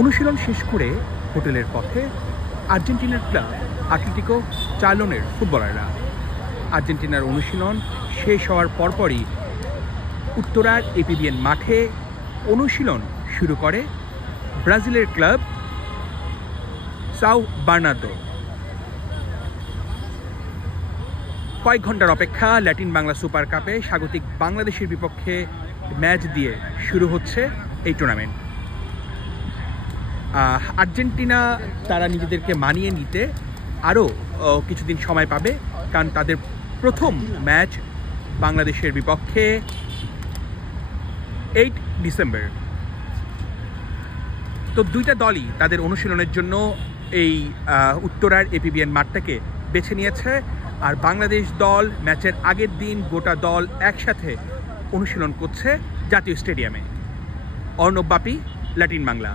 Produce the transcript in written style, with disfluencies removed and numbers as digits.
অনুশীলন শেষ করে হোটেলের পথে আর্জেন্টিনার ক্লাব অ্যাটলেটিকো চার্লোনের ফুটবলাররা। আর্জেন্টিনার অনুশীলন শেষ হওয়ার পরপরই উত্তরার এপিবিএন মাঠে অনুশীলন শুরু করে ব্রাজিলের ক্লাব সাও বার্নার্দো। কয়েক ঘন্টার অপেক্ষা ল্যাটিন বাংলা সুপার কাপে স্বাগতিক বাংলাদেশের বিপক্ষে ম্যাচ দিয়ে শুরু হচ্ছে এই টুর্নামেন্ট। আর্জেন্টিনা তারা নিজেদেরকে মানিয়ে নিতে আরও কিছুদিন সময় পাবে, কারণ তাদের প্রথম ম্যাচ বাংলাদেশের বিপক্ষে 8 ডিসেম্বর। তো দুইটা দলই তাদের অনুশীলনের জন্য এই উত্তরার এপিবিএন মাঠটাকে বেছে নিয়েছে, আর বাংলাদেশ দল ম্যাচের আগের দিন গোটা দল একসাথে অনুশীলন করছে জাতীয় স্টেডিয়ামে। অর্ণব বাপি, ল্যাটিন বাংলা।